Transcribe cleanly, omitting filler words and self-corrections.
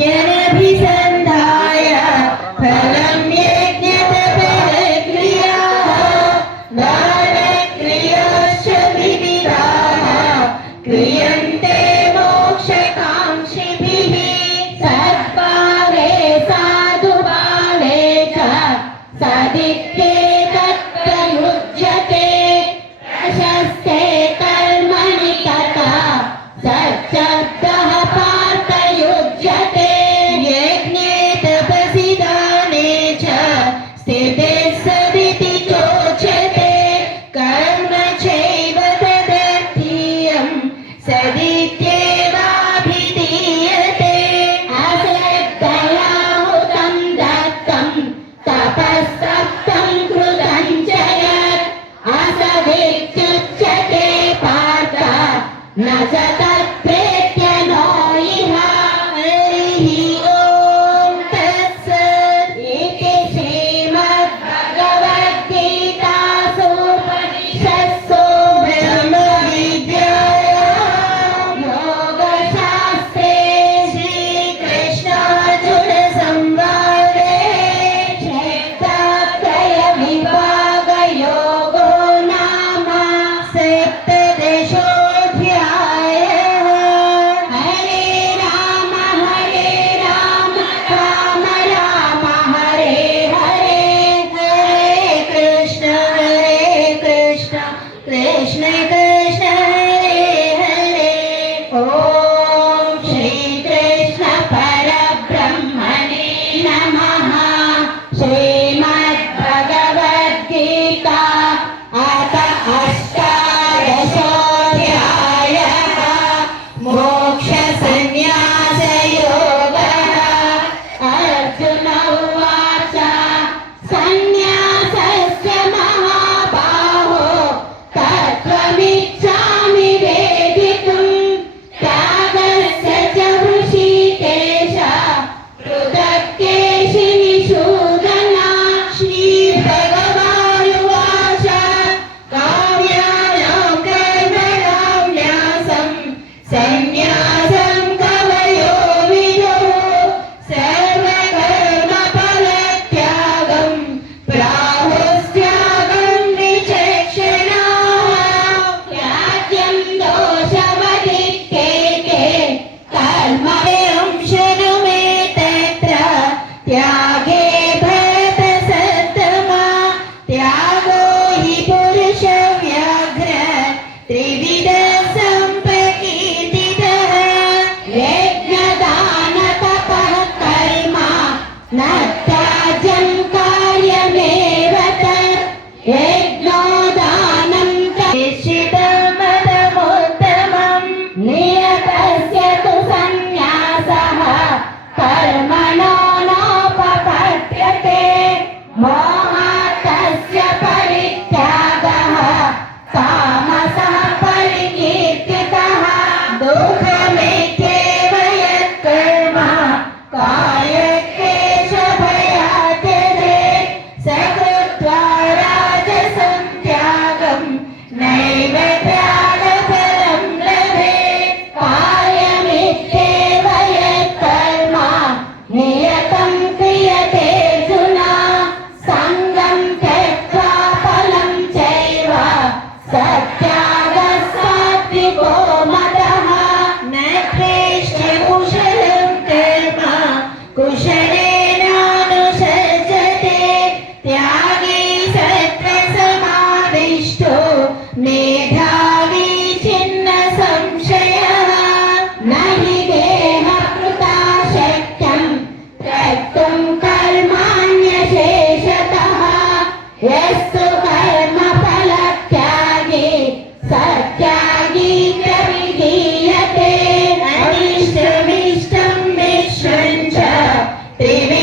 नित्यनभिसन्धाय फलं यज्ञतपःक्रियाः दानक्रियाश्च विविधाः क्रियन्ते मोक्षकाङ्क्षिभिः सत्काले साधुबाले च सदित्ये तत्प्रयुज्यते प्रशस्ते कर्मणि तथा सच्चब्दः पार्थयुज्यते यज्ञे तपसि दाने च स्थिते सदिति चोच्यते कर्म चैव तदर्थीयं सदित्येवाभिधीयते असक्तयाहुतं दत्तं तपस्तप्तं कृतं च यत् असदित्युच्यते पार्थ न च तत्प्रेत्य नो इह हरिः ॐ तत्सत् इति श्रीमद्भगवद्गीतासूपनिषत्सु ब्रह्मविद्यायां योगशास्त्रे श्रीकृष्णार्जुनसंवादे क्षेत्रत्रयविभागयोगो नाम सप्तदशोऽध्यायः। हरे राम राम राम हरे हरे हरे कृष्ण कृष्ण कृष्ण हरे हरे। ॐ श्रीकृष्ण परब्रह्मणे नमः। श्रीमद्भगवद्गीता अथ अष्टादशोऽध्यायः मोक्षसंन्यासयोगः। अर्जुन उवाच सन्न्यासस्य महाबाहो तत्त्वमिच्छामि वेदितुं त्यागस्य च हृषीकेश पृथक्केशि निषूदन। श्रीभगवानुवाच काम्यानां कर्मणां न्यासं सन्न्यासं कवयो विदुः सर्वकर्मफलत्यागं प्राहुस्त्यागं विचक्षणाः। त्याज्यं दोषमधिक्येते कर्मण्यं शृणु मे तत्र त्यागे भरतसत्तमा। त्यागो हि पुरुषव्याघ्र त्रिविधः सम्प्रकीर्तितः यज्ञदानतपः कर्म न त्याज्यं कार्यमेव तत् यज्ञोदानं निश्चितमदमुत्तमं नियतस्य तु सन्न्यासः कर्मणो नोपपद्यते मोहात् तस्य परित्यागः तामसः परिकीर्तितः। दुःखमेत्येव यत्कर्म कायक्लेशभयात् त्यजेत् स कृत्वा राजसं त्यागं नैव त्यागफलं लभेत्। कार्यमित्येव यत्कर्म नियतं क्रियते अर्जुन सङ्गं त्यक्त्वा फलं चैव सत्यागः सात्विको मतः। न द्वेष्टि कुशलं कर्म कुशलेनानुसज्जते त्यागी सत्त्वसमाविष्टो मेधावी छिन्न संशयः। न हि देहकृता शक्यं त्यक्तुं कर्माण्यशेषतः यस्तु कर्मफलत्यागी सत्यागी प्रविधीयते। अनिष्टमिष्टं मिश्रं च त्रिविधं